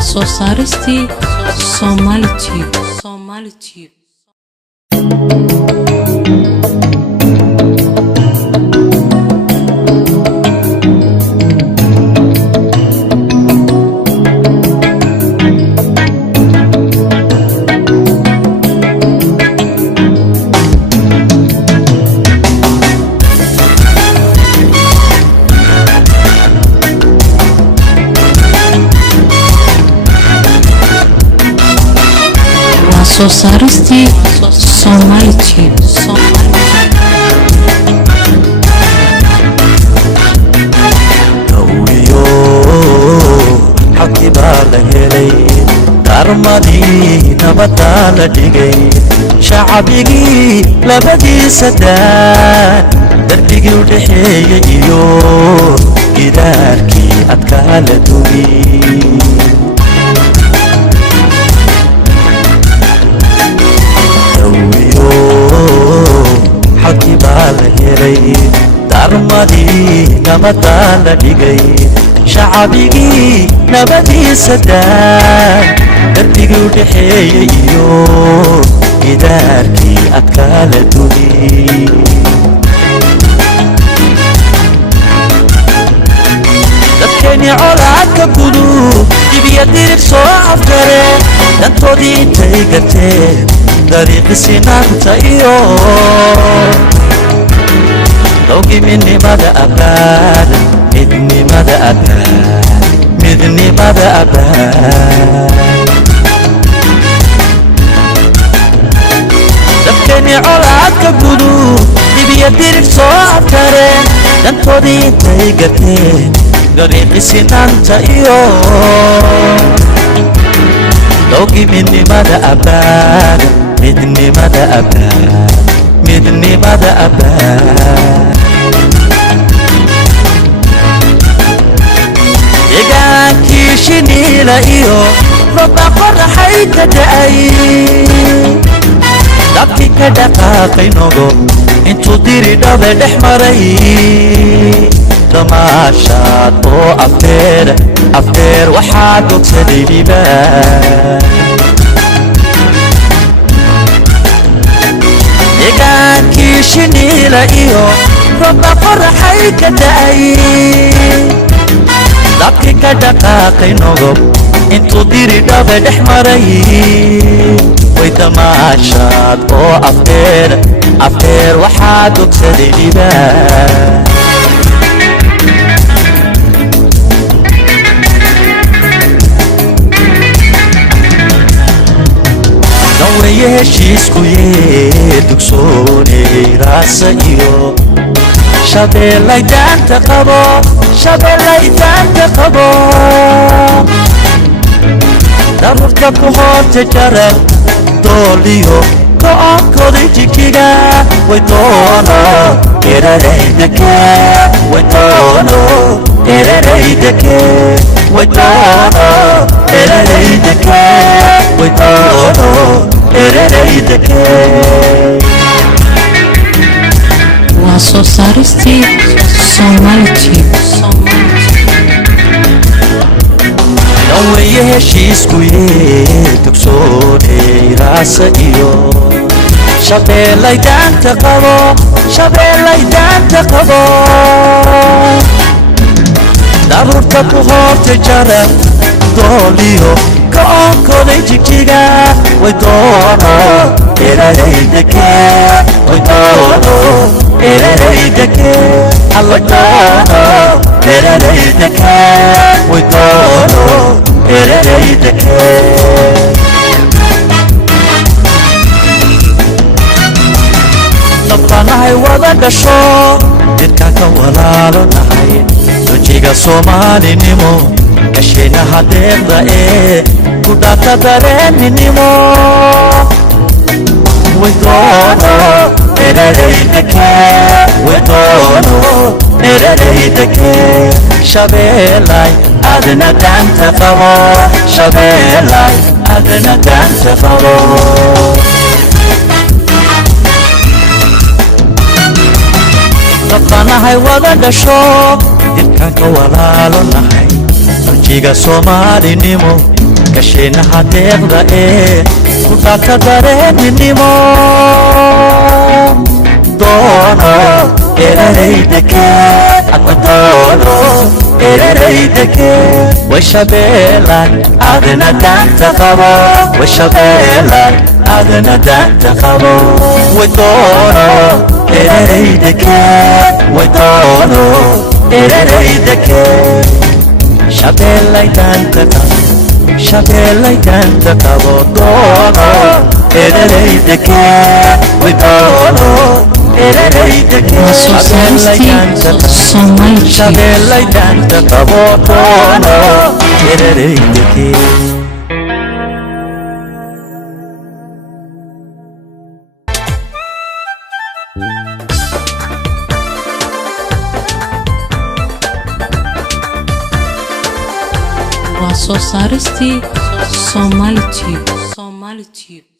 soo saaristii Somali Tube soo saaristii Somali Tube dawiyo xaqi baa la helay darmadii nabadaa la dhigay shacabigii labadiisa daan darbigii u dhexeeya iyo gidaarkii adkaa la dugay حقي بالهري دارمدي نبدا لدغي شعبيغي نبدي سدان دربيغي ودخييو gidaarkii adkaa la dugay dadkeeni colaadka gudu dibiya dirib soo afjare dantoodii intay garteen dariiqi sinaanta iyo loogi midnimada abaad midnimada abaad dadkeeni colaadka gudu dibiya dirib soo afjareen dantoodii intay garteen dariiqi sinaanta iyo loogi midnimada abaad midnimada abaad deegaankii shiniila iyo roobba qoraxay ka da'ay dabkii ka dhaqaaqay nogo intuu diri dhabe dhex maray damaashaad oo afteer waxaa gogsaday dhibaan deegaankii shiniila iyo roobba qoraxay ka da'ay dabkii ka dhaqaaqay nogob intuu diri dhabe dhex maray way damaashaad oo afteer waxaa gogsaday dhibaan daweeye heshiisku yee dugsoonay raasa iyo shabeellay daanta qabo daruurta ku hoorta jarar dooliyo go'aankoodii jikiga way doono eraraydake way doono eraraydake way doono eraraydake way doono eraraydake waa soo saaristii Somali Tube daweeye heshiisku yee dugsoonay raasa iyo shabeellay daanta qabo daruurta ku hoorta jarar dooliyo go'aankooday jikiga way doono eraraydake way doono eraraydake alla doono eraraydake way doono eraraydake nabtanahay wada dhasho dirka ka walaalo nahay dojiga soomaalinimo gasheenaha deeqda ee ku dhaata dareeninimo way doono eraraydake way doono eraraydake shabeellay adna daanta qabo shabeellay adna daanta qabo labanahay wada dhasho dilkanka walaalo nahay arjiga soomaalinimo gasheenaha deeqda ku dhaata dareeninimo doono erareydeke adma doono erareydeke washabeelan adna daanta qabo washabeelan adna daanta qabo wadoono erareydeke wadoono erareydeke shabeelay daanta qabo shabeelay daanta qabo doono erareydeke wadoono erareydeke shabeelay daanta shabeelay daanta qabo doono erareydeke waa soo saaristii Somali Tube